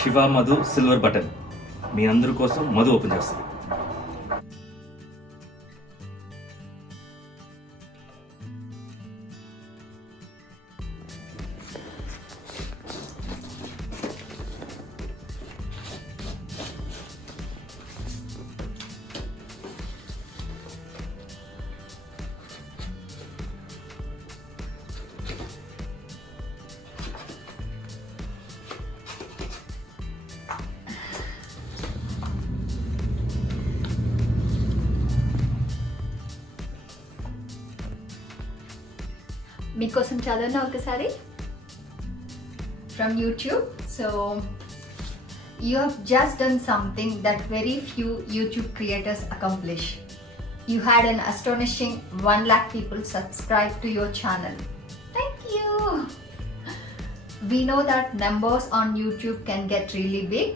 శివ Madhu silver button మీ అందరి కోసం మధు ఓపెన్ చేస్తుంది. మీకోసం చదవనా ఒకసారి from YouTube. So you have just done something that very few YouTube creators accomplish. You had an astonishing 1 lakh people subscribe to your channel. Thank you. We know that numbers on YouTube can get really big,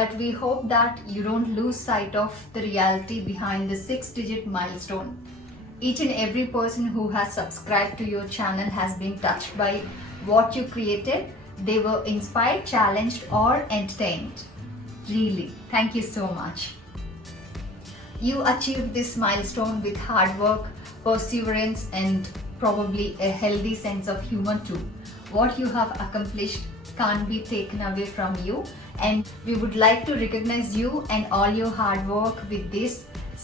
but we hope that you don't lose sight of the reality behind the 6-digit milestone. Each and every person who has subscribed to your channel has been touched by what you created. They were inspired, challenged, or entertained. Really, thank you so much. You achieved this milestone with hard work, perseverance, and probably a healthy sense of humor too. What you have accomplished can't be taken away from you, and we would like to recognize you and all your hard work with this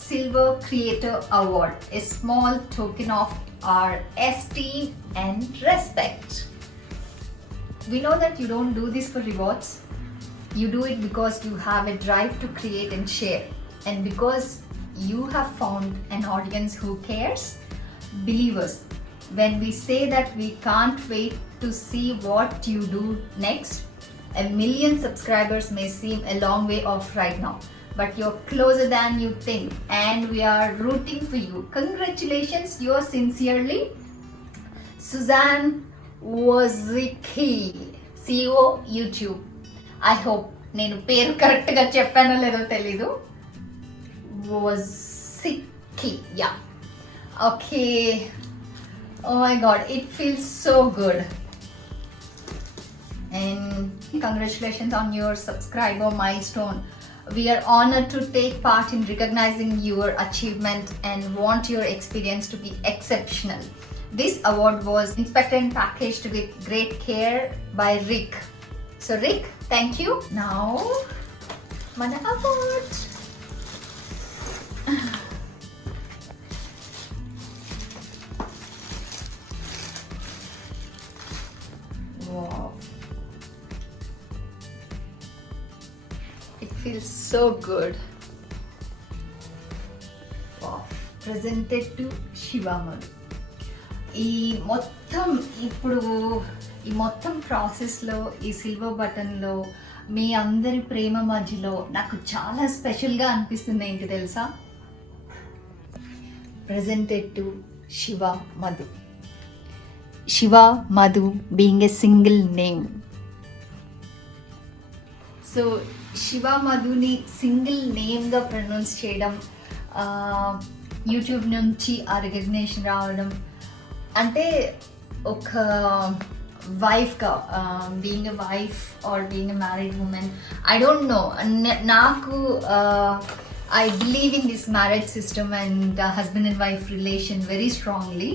Silver Creator Award, a small token of our esteem and respect. We know that you don't do this for rewards. You do it because you have a drive to create and share, and because you have found an audience who cares. Believe us when we say that we can't wait to see what you do next. 1 million subscribers may seem a long way off right now, but you're closer than you think, and we are rooting for you. Congratulations, yours sincerely, Suzanne Wozicki, CEO YouTube. I hope నేను పేరు కరెక్ట్గా చెప్పానో లేదో తెలీదు. Wozicki, yeah. Okay. Oh my god, it feels so good. And congratulations on your subscriber milestone. We are honored to take part in recognizing your achievement and want your experience to be exceptional. This award was inspected and packaged with great care by Rick. So Rick, thank you. Now, mana award. Wow. It feels so good. Wow. Presented to Shiva Madhu. ఈ మొత్తం ప్రాసెస్లో ఈ సిల్వర్ బటన్లో మీ అందరి ప్రేమ మధ్యలో నాకు చాలా స్పెషల్గా అనిపిస్తుంది ఏంటి తెలుసా? presented to Shiva Madhu. Shiva Madhu being a single name. So Shiva మధుని సింగిల్ నేమ్గా ప్రొనౌన్స్ చేయడం, యూట్యూబ్ నుంచి ఆ రికగ్నేషన్ రావడం అంటే ఒక వైఫ్గా, being a wife or being a married woman, I don't know, నాకు I believe in this marriage system and husband and wife relation very strongly.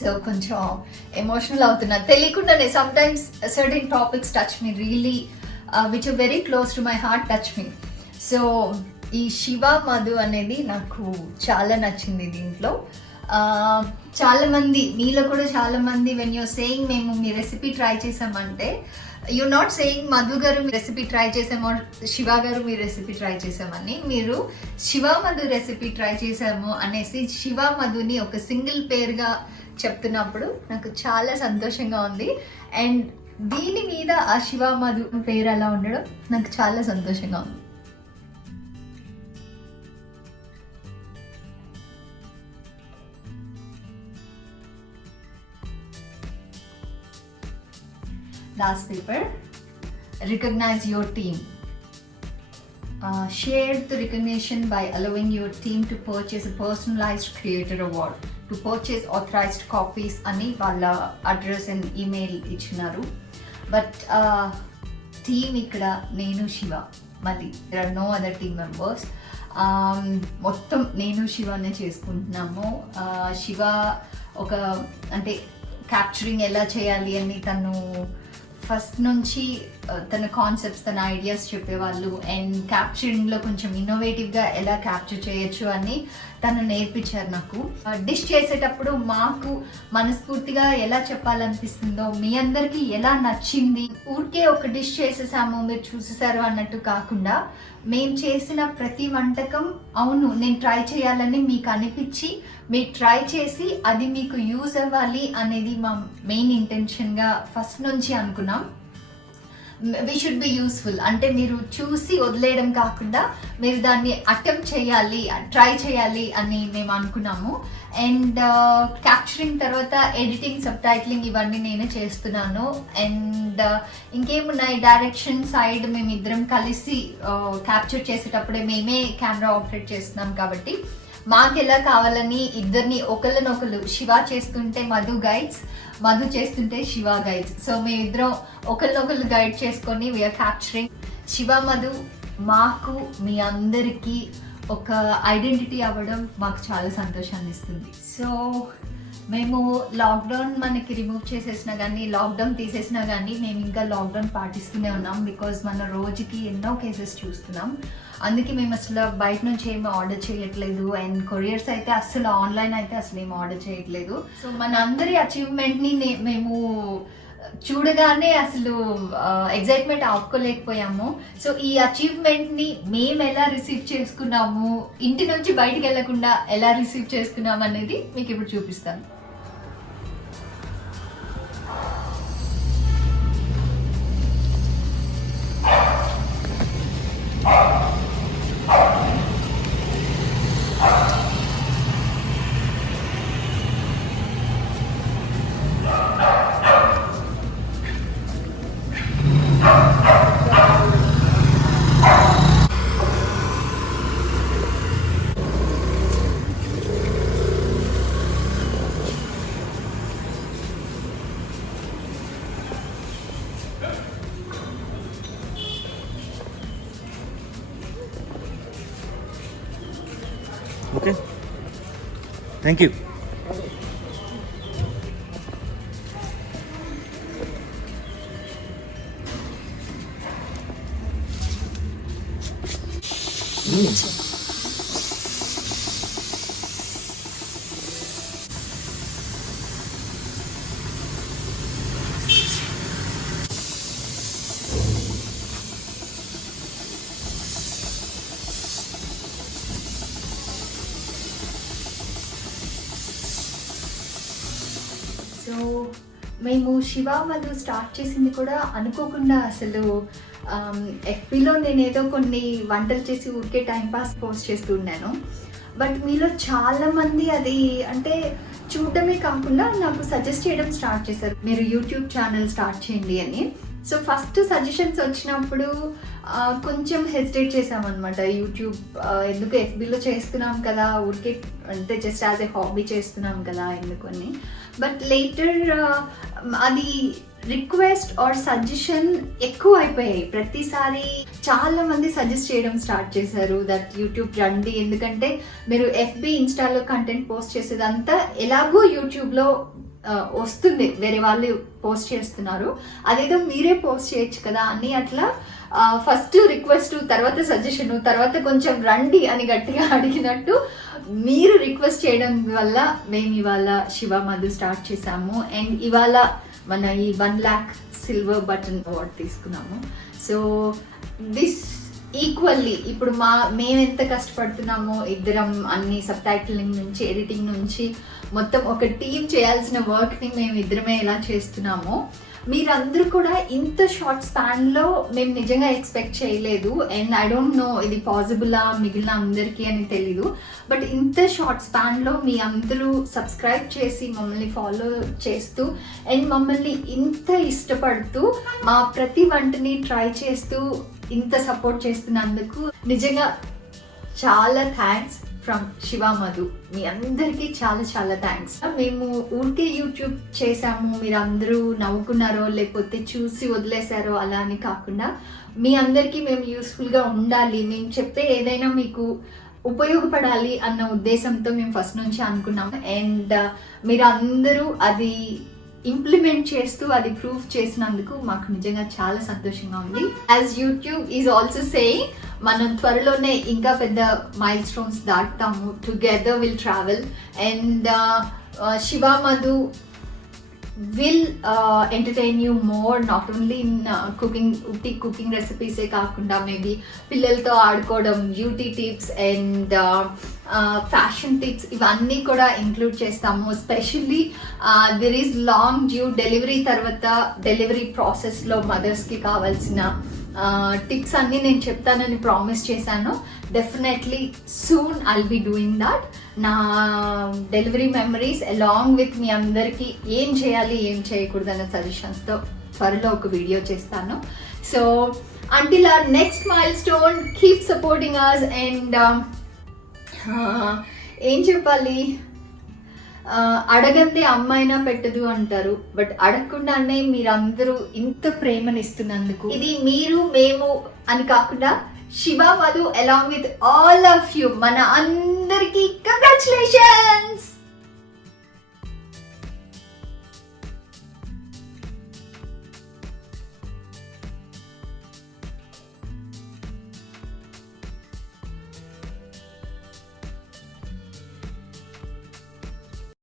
So కొంచెం ఎమోషనల్ అవుతున్నా తెలియకుండానే. Sometimes certain topics touch me really, which are very close to my heart, touch me. So ఈ శివ మధు అనేది నాకు చాలా నచ్చింది. దీంట్లో చాలామంది, మీలో కూడా చాలామంది వెన్ యూర్ సేయింగ్ మేము మీ రెసిపీ ట్రై చేసామంటే, యూ నాట్ సేయింగ్ మధు గారు మీ రెసిపీ ట్రై చేసాము, శివ గారు మీ రెసిపీ ట్రై చేసామని, మీరు శివ మధు రెసిపీ ట్రై చేసాము అనేసి శివ మధుని ఒక సింగిల్ పేరుగా చెప్తున్నప్పుడు నాకు చాలా సంతోషంగా ఉంది. అండ్ దీని మీద ఆ శివ మధు పేరు అలా ఉండడం నాకు చాలా సంతోషంగా ఉంది. Last paper, recognize your team. Share the recognition by allowing your team to purchase a personalized creator award. To purchase authorized copies ani valla address and email ichinaru. But team ఇక్కడ నేను శివ, మళ్ళీ there are no other team members. మొత్తం నేను శివనే చేసుకుంటున్నాము. శివ ఒక అంటే క్యాప్చరింగ్ ఎలా చేయాలి అని తను ఫస్ట్ నుంచి తన కాన్సెప్ట్స్, తన ఐడియాస్ చెప్పేవాళ్ళు. అండ్ క్యాప్చరింగ్లో కొంచెం ఇన్నోవేటివ్గా ఎలా క్యాప్చర్ చేయొచ్చు అని తను నేర్పించారు నాకు. డిష్ చేసేటప్పుడు మాకు మనస్ఫూర్తిగా ఎలా చెప్పాలనిపిస్తుందో, మీ అందరికీ ఎలా నచ్చింది, ఊరికే ఒక డిష్ చేసేసాము మీరు చూసేసారు అన్నట్టు కాకుండా, మేము చేసిన ప్రతి వంటకం అవును నేను ట్రై చేయాలని మీకు అనిపించి మీరు ట్రై చేసి అది మీకు యూజ్ అవ్వాలి అనేది మా మెయిన్ ఇంటెన్షన్గా ఫస్ట్ నుంచి అనుకున్నాం. వీ షుడ్ బి యూస్ఫుల్ అంటే మీరు చూసి వదిలేయడం కాకుండా మీరు దాన్ని అటెంప్ట్ చేయాలి, ట్రై చేయాలి అని మేము అనుకున్నాము. అండ్ క్యాప్చరింగ్ తర్వాత ఎడిటింగ్, సబ్ టైటిలింగ్ ఇవన్నీ నేనే చేస్తున్నాను. అండ్ ఇంకేమున్నాయి, డైరెక్షన్ సైడ్ మేమిద్దరం కలిసి క్యాప్చర్ చేసేటప్పుడే మేమే కెమెరా ఆపరేట్ చేస్తున్నాం కాబట్టి మాకు ఎలా కావాలని ఇద్దరిని ఒకళ్ళనొకళ్ళు, శివ చేస్తుంటే మధు గైడ్స్, మధు చేస్తుంటే శివ గైడ్స్. సో మేమిద్దరం ఒకళ్ళనొకళ్ళు గైడ్ చేసుకొని వీఆర్ క్యాప్చరింగ్. శివ మధు మాకు మీ అందరికీ ఒక ఐడెంటిటీ అవ్వడం మాకు చాలా సంతోషాన్ని ఇస్తుంది. సో మేము లాక్డౌన్ మనకి రిమూవ్ చేసేసినా కానీ, లాక్డౌన్ తీసేసినా కానీ మేము ఇంకా లాక్డౌన్ పాటిస్తూనే ఉన్నాం. బికాజ్ మన రోజుకి ఎన్నో కేసెస్ చూస్తున్నాం. అందుకే మేము అసలు బయట నుంచి ఏమి ఆర్డర్ చేయట్లేదు. అండ్ కొరియర్స్ అయితే అసలు ఆన్లైన్ అయితే అసలు ఏమి ఆర్డర్ చేయట్లేదు. సో మన అందరి అచీవ్మెంట్ని మేము చూడగానే అసలు ఎగ్జైట్మెంట్ ఆపుకోలేకపోయాము. సో ఈ అచీవ్మెంట్ని మేము ఎలా రిసీవ్ చేసుకున్నాము, ఇంటి నుంచి బయటికి వెళ్లకుండా ఎలా రిసీవ్ చేసుకున్నాము అనేది మీకు ఇప్పుడు చూపిస్తాను. Okay, thank you. సో మేము శివ మధు స్టార్ట్ చేసింది కూడా అనుకోకుండా. అసలు ఎఫ్బీలో నేను ఏదో కొన్ని వంటలు చేసి ఊరికే టైంపాస్ పోస్ట్ చేస్తూ ఉన్నాను. బట్ మీలో చాలామంది అది అంటే చూడటమే కాకుండా నాకు సజెస్ట్ చేయడం స్టార్ట్ చేశారు, మీరు యూట్యూబ్ ఛానల్ స్టార్ట్ చేయండి అని. సో ఫస్ట్ సజెషన్స్ వచ్చినప్పుడు కొంచెం హెసిటేట్ చేసామన్నమాట. యూట్యూబ్ ఎందుకు, ఎఫ్బీలో చేస్తున్నాం కదా ఊరికే, అంటే జస్ట్ యాజ్ ఏ హాబీ చేస్తున్నాం కదా ఎందుకని. బట్ లేటర్ అది రిక్వెస్ట్ ఆర్ సజెషన్ ఎక్కువ అయిపోయాయి. ప్రతిసారి చాలా మంది సజెస్ట్ చేయడం స్టార్ట్ చేశారు దట్ యూట్యూబ్ రండి, ఎందుకంటే మీరు ఎఫ్బీ, ఇన్స్టాలో కంటెంట్ పోస్ట్ చేసేదంతా ఎలాగో యూట్యూబ్లో వస్తుంది, వేరే వాళ్ళు పోస్ట్ చేస్తున్నారు, అదేదో మీరే పోస్ట్ చేయొచ్చు కదా అని. అట్లా ఫస్ట్ రిక్వెస్ట్, తర్వాత సజెషన్, తర్వాత కొంచెం రండి అని గట్టిగా అడిగినట్టు మీరు రిక్వెస్ట్ చేయడం వల్ల మేము ఇవాళ శివ మధు స్టార్ట్ చేసాము. అండ్ ఇవాళ మన ఈ 1 lakh సిల్వర్ బటన్ అవార్డ్ తీసుకున్నాము. సో దిస్ ఈక్వల్లీ ఇప్పుడు మేము ఎంత కష్టపడుతున్నామో ఇద్దరం, అన్ని సబ్ టైటిలింగ్ నుంచి ఎడిటింగ్ నుంచి మొత్తం ఒక టీమ్ చేయాల్సిన వర్క్ని మేము ఇద్దరమే ఎలా చేస్తున్నామో, మీరందరూ కూడా ఇంత షార్ట్ స్పాన్లో మేము నిజంగా ఎక్స్పెక్ట్ చేయలేదు. అండ్ ఐ డోంట్ నో ఇది పాసిబులా మిగిలిన అందరికీ అని తెలీదు. బట్ ఇంత షార్ట్ స్పాన్లో మీ అందరూ సబ్స్క్రైబ్ చేసి మమ్మల్ని ఫాలో చేస్తూ అండ్ మమ్మల్ని ఇంత ఇష్టపడుతూ మా ప్రతి వంటని ట్రై చేస్తూ ఇంత సపోర్ట్ చేస్తున్నందుకు నిజంగా చాలా థ్యాంక్స్. ఫ్రమ్ శివ మధు. మీ అందరికీ చాలా చాలా థ్యాంక్స్. మేము ఊరికే యూట్యూబ్ చేసాము, మీరు అందరూ నవ్వుకున్నారో లేకపోతే చూసి వదిలేశారో అలా అని కాకుండా మీ అందరికీ మేము యూస్ఫుల్గా ఉండాలి, మేము చెప్పే ఏదైనా మీకు ఉపయోగపడాలి అన్న ఉద్దేశంతో మేము ఫస్ట్ నుంచి అనుకున్నాము. అండ్ మీరు అందరూ అది ఇంప్లిమెంట్ చేస్తూ అది ప్రూవ్ చేసినందుకు మాకు నిజంగా చాలా సంతోషంగా ఉంది. As YouTube is also saying, మనం త్వరలోనే ఇంకా పెద్ద మైల్ స్టోన్స్ దాటుతాము. Together will travel and Shiva Madhu will entertain you more, not only in cooking recipes కాకుండా మేబీ పిల్లలతో ఆడుకోవడం, beauty tips and fashion tips ఇవన్నీ కూడా ఇంక్లూడ్ చేస్తాము. Specially there is long due delivery తర్వాత డెలివరీ ప్రాసెస్లో మదర్స్కి కావాల్సిన టిప్స్ అన్నీ నేను చెప్తానని ప్రామిస్ చేశాను. Definitely soon I'll be doing that. నా delivery memories along with me అందరికీ ఏం చేయాలి ఏం చేయకూడదు అన్న సజెషన్స్తో త్వరలో ఒక వీడియో చేస్తాను. So until our next mile stone, keep supporting us and ఏం చెప్పాలి, అడగంది అమ్మాయినా పెట్టదు అంటారు, బట్ అడగకుండానే మీరందరూ ఇంత ప్రేమనిస్తున్నందుకు, ఇది మీరు మేము అని కాకుండా శివ Madhu along with all of you, మన అందరికీ కంగ్రాచులేషన్స్.